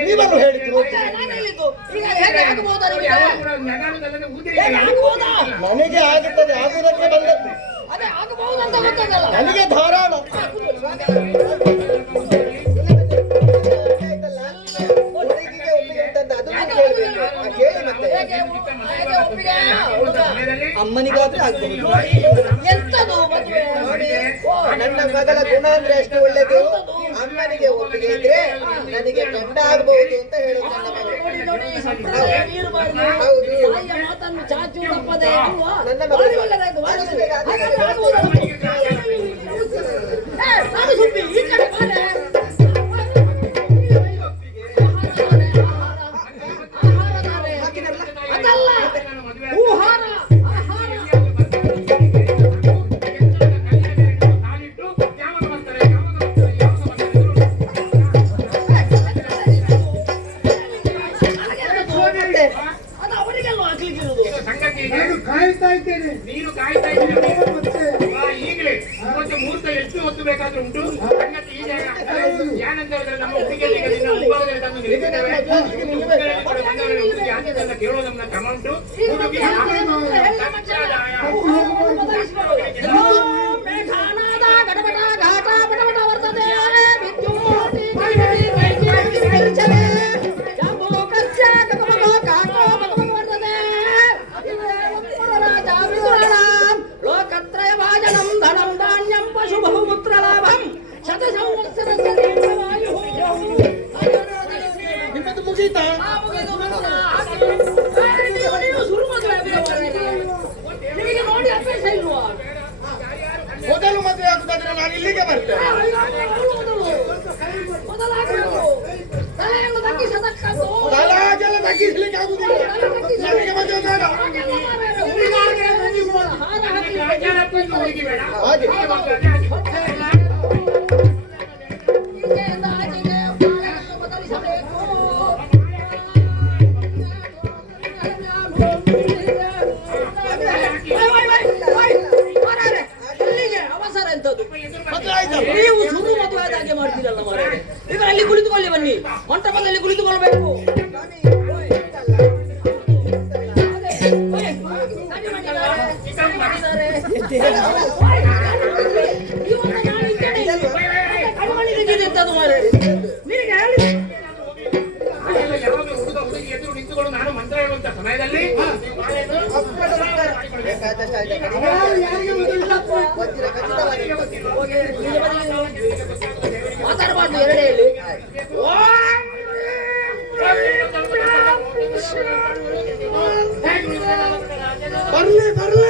ನೀವನು ಹೇಳಿದ್ರು ನನಗೆ ಆಗುತ್ತದೆ ಆಗುವುದಕ್ಕೆ ಬಂದದ್ದು. ನನಗೆ ಧಾರಾಳ. ಅಮ್ಮನಿಗಾದ್ರೆ ಆಗ್ತದೆ. ನನ್ನ ಅಂತ ಕೇಳೋದು ನಮ್ಮ ಕ್ರಮಾಂಶ ಶತ ಸಂವತ್ಸರ ಮುಗಿತಾ ಪದ್ಧತಿನ ನಾನು ಇಲ್ಲಿಗೆ ಬರ್ತೇನೆ ತಲಾಗೆಲ್ಲ ತಗ್ಗಿಸ್ಲಿಕ್ಕೆ ಆಗುದಿಲ್ಲ ನನಗೆ ಮದುವೆ ಬೇಡ ಹಾಗೆ ಅಂಥದ್ದು ಮಾತಾಡಬಾರ್ದು ಎರಡೇ ಬರ್ಲಿ ಬರ್ಲಿ.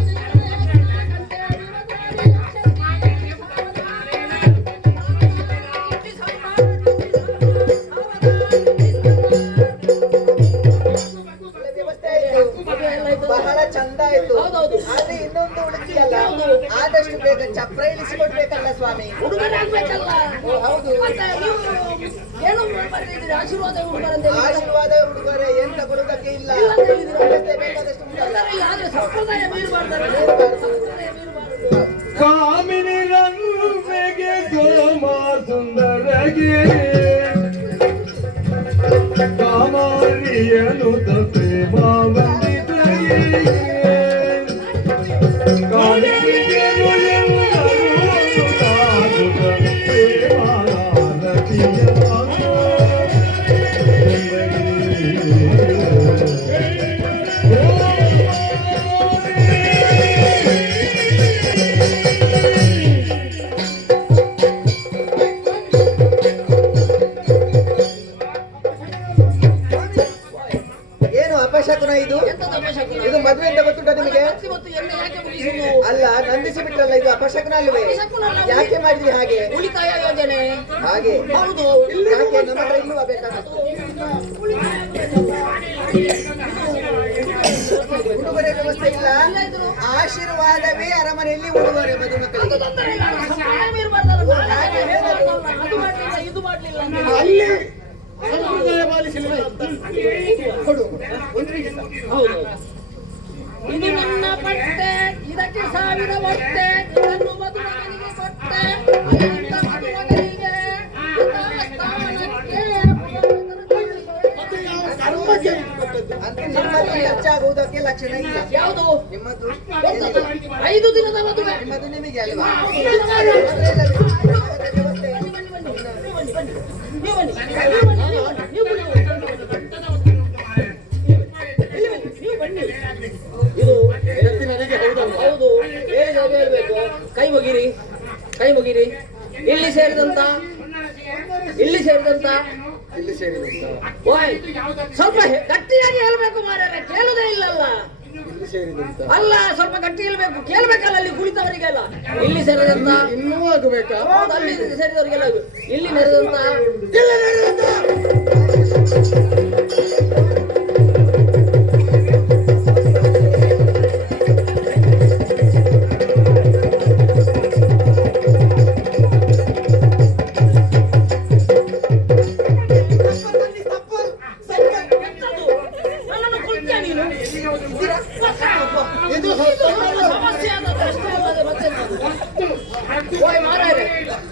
ಆದ್ರೆ ಇನ್ನೊಂದು ಉಳಿಸಿಯಲ್ಲ? ಆದಷ್ಟು ಬೇಗ ಚಪ್ರ ಇಳಿಸಿಕೊಡ್ಬೇಕಲ್ಲ ಸ್ವಾಮಿ. ಹುಡುಗರಾಗ್ಬೇಕಲ್ಲ ಹೌದು. ಏನು ಬರ್ತಿದ್ದೀರಿ ಆಶೀರ್ವಾದ ಹುಡುಗರಂತೆ ಆಶೀರ್ವಾದ ಹುಡುಗರೇ ಎಂತ ಕೊಡುಗಕ್ಕೆ ಇಲ್ಲ. ಬೇಕಾದಷ್ಟು ಆದ್ರೆ ಸಂಪ್ರದಾಯ ಮೀರಬಾರ್ದು. ಕಾಮಿನಿ ರಂಗೆ ಸುಂದರಗೆ. ಅಲ್ವೇ ಯಾಕೆ ಮಾಡಿದ್ರಿ ಹಾಗೆ? ಉಳಿತಾಯ ಯೋಜನೆ. ಹಾಗೆ? ಹೌದು. ಯಾಕೆ? ನಮ್ಮ ಉಡುಗೊರೆ ವ್ಯವಸ್ಥೆ ಇಲ್ಲ. ಆಶೀರ್ವಾದವೇ ಅರಮನೆಯಲ್ಲಿ ಉಡುಗೊರೆ ಮದುಮಕ್ಕಳಿಗೆ. ಇದು ನನ್ನ ಪಟ್ಟೆ ಇದಕ್ಕೆ ಸಾವಿರ ಹೊಟ್ಟೆ ಇದನ್ನು ಹೆಚ್ಚಾಗುವುದಕ್ಕೆ ಲಕ್ಷಣ ಇಲ್ಲ. ಯಾವುದು? ನಿಮ್ಮದು. ಎಂತದು? ಐದು ದಿನದ ಮದುವೆ. ನಿಮ್ಮದು ನಿಮಗೆ ಅಲ್ವಾ. ಇದು ಹೌದು. ಕೈ ಮುಗಿರಿ ಕೈ ಮುಗಿರಿ. ಇಲ್ಲಿ ಸೇರಿದಂತ? ಇಲ್ಲಿ ಸೇರಿದಂತ? ಇಲ್ಲಿ ಸೇರಿದಂತ. ಓಯ್ ಸ್ವಲ್ಪ ಗಟ್ಟಿಯಾಗಿ ಹೇಳ್ಬೇಕು ಮಾರ ಕೇಳುದೇ ಇಲ್ಲಲ್ಲ. ಇಲ್ಲಿ ಸೇರಿದಂತ. ಅಲ್ಲ ಸ್ವಲ್ಪ ಗಟ್ಟಿ ಹೇಳ್ಬೇಕು ಕೇಳ್ಬೇಕಲ್ಲ ಅಲ್ಲಿ ಕುಳಿತವರಿಗೆಲ್ಲ. ಇಲ್ಲಿ ಸೇರಿದಂತ? ಇನ್ನೂ ಆಗಬೇಕಾ ಅಲ್ಲಿ ಸೇರಿದವರಿಗೆಲ್ಲ ಇಲ್ಲಿ ನೆರೆದಂತ ಇಲ್ಲಿ ನಡೆದಂತ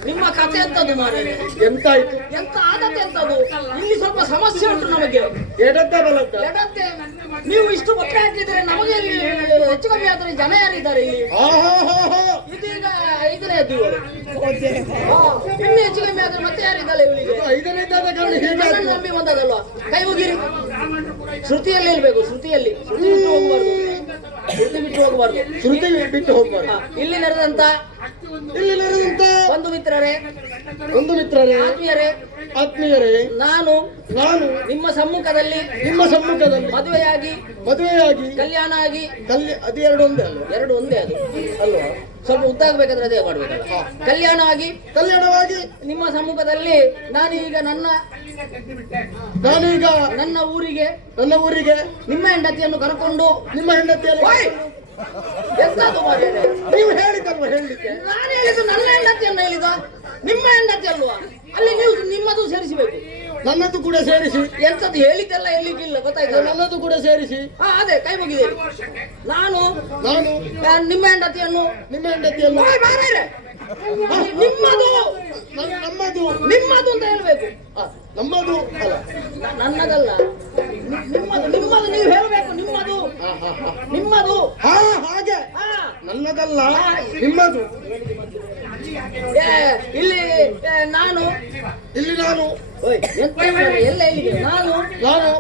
ನಿಮ್ಮ ಕಥೆ ಎಂತದ್ದು ಮಾರಾಯರೆ? ಎಂತಾಯ್ತು ಎಂತ ಆದತೆ ಎಂತದ್ದು? ಇಲ್ಲಿ ಸ್ವಲ್ಪ ಸಮಸ್ಯೆ ಉಂಟು ನಮಗೆ. ಎಡತ್ತೆ ಬಲತ್ತೆ? ಎಡತ್ತೆ. ನೀವು ಇಷ್ಟು ಮಕ್ಕಳು ಹಾಕಿದ್ರೆ ನಮಗೆ ಇಲ್ಲಿ ಹೆಚ್ಚು ಕಮ್ಮಿ ಆದ್ರೆ ಜನ ಯಾರಿದ್ದಾರೆ ಇಲ್ಲಿ. ಇದೀಗ ಐದನೇದು ಇನ್ನು ಹೆಚ್ಚು ಕಮ್ಮಿ ಆದ್ರೆ ಮತ್ತೆ ಯಾರಿದ್ದಾರೆ ಇವಳಿಗೆ? ಹೀಗಾಯ್ತು ನಂಬಿ ಬಂದದಲ್ವಾ? ಕೈ ಹೋಗಿರಿ ಶ್ರುತಿಯಲ್ಲಿ ಹೇಳ್ಬೇಕು ಶ್ರುತಿಯಲ್ಲಿ. ಶ್ರುತಿ ಬಿಟ್ಟು ಹೋಗಬಾರ್ದು. ಶ್ರುತಿ ಬಿಟ್ಟು ಹೋಗಬಾರ್ದು. ಶ್ರುತಿ ಬಿಟ್ಟು ಹೋಗ್ಬಾರ್ದು ಇಲ್ಲಿ ನಡೆದಂತ ಇಲ್ಲಿ ನಡೆದಂತ ಬಂಧು ಮಿತ್ರರೇ ಒಂದು ಮಿತ್ರರೇ ಆತ್ಮೀಯರೇ ಆತ್ಮೀಯರೇ ನಾನು ನಾನು ನಿಮ್ಮ ಸಮ್ಮುಖದಲ್ಲಿ ನಿಮ್ಮ ಸಮ್ಮುಖದಲ್ಲಿ ಮದುವೆಯಾಗಿ ಮದುವೆಯಾಗಿ ಕಲ್ಯಾಣ ಆಗಿ ಕಲ್ಯ ಅದು ಎರಡು ಒಂದೇ ಅಲ್ವಾ? ಎರಡು ಒಂದೇ ಅದು. ಅಲ್ವಾ? ಸ್ವಲ್ಪ ಉದ್ದಾಗಬೇಕಾದ್ರೆ ಅದೇ ಮಾಡಬೇಕು ಕಲ್ಯಾಣ ಆಗಿ ಕಲ್ಯಾಣವಾಗಿ ನಿಮ್ಮ ಸಮ್ಮುಖದಲ್ಲಿ ನಾನು ಈಗ ನನ್ನ ನಾನೀಗ ನನ್ನ ಊರಿಗೆ ನನ್ನ ಊರಿಗೆ ನಿಮ್ಮ ಹೆಂಡತಿಯನ್ನು ಕರ್ಕೊಂಡು ನಿಮ್ಮ ಹೆಂಡತಿಯನ್ನು! ಎಂತದು? ನೀವು ಹೇಳಿದ್ದಲ್ವ ಹೇಳಲಿಕ್ಕೆ ನಾನು ಹೇಳಿದ್ದು ನನ್ನ ಹೆಂಡತಿಯನ್ನು ಹೇಳಿದ ನಿಮ್ಮ ಹೆಂಡತಿ ಅಲ್ವಾ? ಅಲ್ಲಿ ನೀವು ನಿಮ್ಮದು ಸೇರಿಸಬೇಕು. ನನ್ನದು ಕೂಡ ಸೇರಿಸಿ. ಎಂತದ್ದು ಹೇಳಿದ್ದೆಲ್ಲ ಹೇಳಿಕ್ಕಿಲ್ಲ ಗೊತ್ತಾಯ್ತು? ನನ್ನದು ಕೂಡ ಸೇರಿಸಿ. ಹಾ ಅದೇ ಕೈ ಮುಗಿದೆ ನಾನು ನಾನು ನಿಮ್ಮ ಹೆಂಡತಿಯನ್ನು ನಿಮ್ಮ ಹೆಂಡತಿಯನ್ನು ಓಯ್! ನಿಮ್ಮದು. ನಮ್ಮದು. ನಿಮ್ಮದು ಅಂತ ಹೇಳ್ಬೇಕು. ನಮ್ಮದು ಅಲ್ಲ. ನನ್ನದಲ್ಲ. ನಿಮ್ಮದು ನಿಮ್ಮದು ನೀವು ಹೇಳ್ಬೇಕು. ನಿಮ್ಮದು? ಹಾ, ಹಾಗೆ. ನನ್ನದಲ್ಲ. ನಿಮ್ಮದು? ಇಲ್ಲಿ ನಾನು. ಇಲ್ಲಿ ನಾನು. ಎಲ್ಲ ಹೇಳಿದೆ ನಾನು. ನಾನು.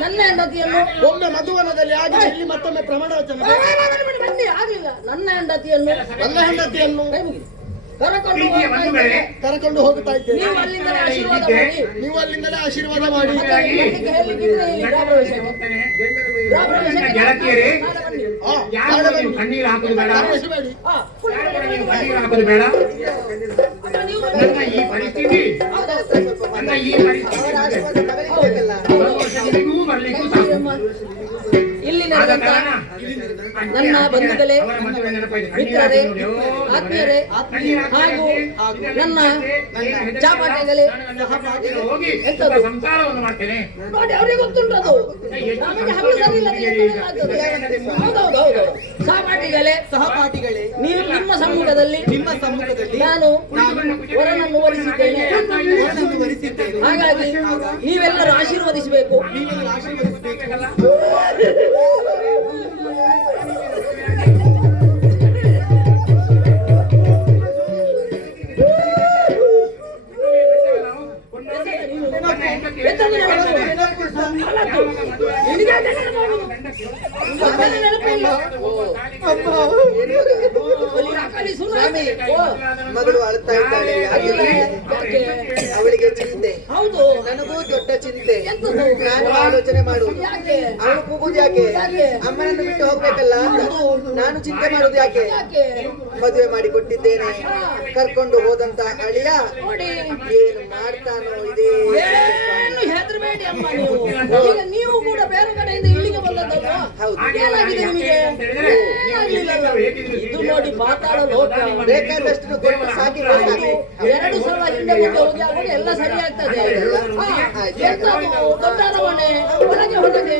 ನನ್ನ ಹೆಂಡತಿಯನ್ನು ಒಮ್ಮೆ ಮಧುವನದಲ್ಲಿ ಆಗಿ ಇಲ್ಲಿ ಮತ್ತೊಮ್ಮೆ ಪ್ರಮಾಣ ವಚನ ಬನ್ನಿ, ಬನ್ನಿ ನನ್ನ ಹೆಂಡತಿಯನ್ನು ನನ್ನ ಹೆಂಡತಿಯನ್ನು ಪ್ರೀತಿಯ ಬಂಧುಗಳೇ. ಕರೆಕೊಂಡು ಹೋಗ್ತಾ ಇದ್ದೇನೆ ನೀವು ಅಲ್ಲಿಂದಲೇ ಆಶೀರ್ವಾದ ಮಾಡಿ ನೀವು ಅಲ್ಲಿಂದಲೇ ಆಶೀರ್ವಾದ ಮಾಡಿ ಮತ್ತೆ ಹೇಳಲಿಕ್ಕೆ ಹೇಳಲಿಕ್ಕಿದ್ರೆ ಇಲ್ಲಿ ಗೃಹ ಪ್ರವೇಶಕ್ಕೆ. ಗೃಹ ಪ್ರವೇಶಕ್ಕೆ ಗೆಳತಿಯರೇ ನಾಳೆ ಬನ್ನಿ. ಹಾ, ಯಾರು ನಾಳೆ ನೀವು ಬನ್ನಿ. ಕಣ್ಣೀರು ಹಾಕುದು ಬೇಡ ಯಾರು ನೀವು ಕಣ್ಣೀರು ಹಾಕುದು ಬೇಡ ನನ್ನ ಈ ಪರಿಸ್ಥಿತಿ ಹೌದೌದು. ನನ್ನ ಈ ಪರಿಸ್ಥಿತಿ ಅವರ ಆಶೀರ್ವಾದ ಮಗನಿಗೆ ಬೇಕಲ್ಲ ಬರುವ ವರ್ಷ ನಿಮಗೂ ಬರ್ಲಿಕ್ಕೂ ಸಾಕು ಆದ ಕಾರಣ ನನ್ನ ಬಂಧುಗಳೇ ಮಿತ್ರರೇ ಆತ್ಮೀಯರೇ ಹಾಗೂ ನನ್ನ ನೀನು ಚಾಪಾಟಿಗಳೇ ನಾನು ನನ್ನ ಸಹಪಾಠಿಗಳು ಹೋಗಿ ಎಂತದು? ಸಂಸಾರವನ್ನು ಮಾಡ್ತೇನೆ. ನೋಡಿ ಅವರಿಗೆ ಗೊತ್ತುಂಟು ಅದು ನಮಗೆ ಹಬ್ಬ ಸರಿ. ಹೌದೌದು ಸಹಪಾಠಿಗಳೇ ಸಹಪಾಠಿಗಳೇ ನೀವು ನಿಮ್ಮ ಸಮ್ಮುಖದಲ್ಲಿ ನಿಮ್ಮ ಸಮ್ಮುಖದಲ್ಲಿ ನಾನು ವರನನ್ನು ವರಿಸಿದ್ದೇನೆ. ಹಾಗಾಗಿ ನೀವೆಲ್ಲರೂ ಆಶೀರ್ವದಿಸಬೇಕು. ನೀವೆಲ್ಲ ಆಶೀರ್ವದಿಸಬೇಕು. ಮಾಡುವುದು ಯಾಕೆ? ಅವಳು ಕೂಗುದು ಯಾಕೆ? ಅಮ್ಮನನ್ನು ಬಿಟ್ಟು ಹೋಗ್ಬೇಕಲ್ಲ? ನಾನು ಚಿಂತೆ ಮಾಡುದು ಯಾಕೆ? ಮದುವೆ ಮಾಡಿ ಕೊಟ್ಟಿದ್ದೇನೆ ಕರ್ಕೊಂಡು ಹೋದಂತ ಅಳಿಯ ಏನು ಮಾಡ್ತಾನೋ ಇದೇ. ಏನು ಹೆದರಬೇಡಿ ಅಮ್ಮ ನೀವು. ನೀವು ಕೂಡ ಬೇರೆ ಕಡೆಯಿಂದ ಇಲ್ಲಿಗೆ. ಏನಾಗಿದೆ ನಿಮಗೆ? ಇದು ನೋಡಿ ಪಾತಾಳ ಲೋಕ. ಬೇಕಾದಷ್ಟು ಕೊಟ್ಟು ಸಾಕಿ. ಎರಡು ಸಲ ಹಿಂದೆ ಮುಂದೆ ಹೋಗಿ ಎಲ್ಲ ಸರಿ ಆಗ್ತದೆ. ದೊಡ್ಡ ಒಳಗೆ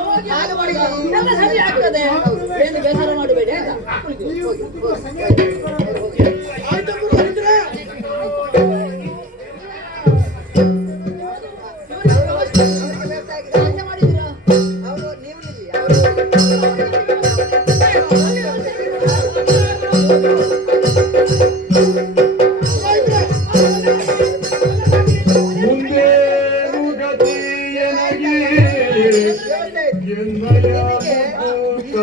ಹೊರಗೆ ಹಾಗೆ. ಮಾಡಿ ಎಲ್ಲ ಸರಿ ಆಗ್ತದೆ. ಏನು ಬೇಸರ ಮಾಡಬೇಡಿ ಆಯ್ತು?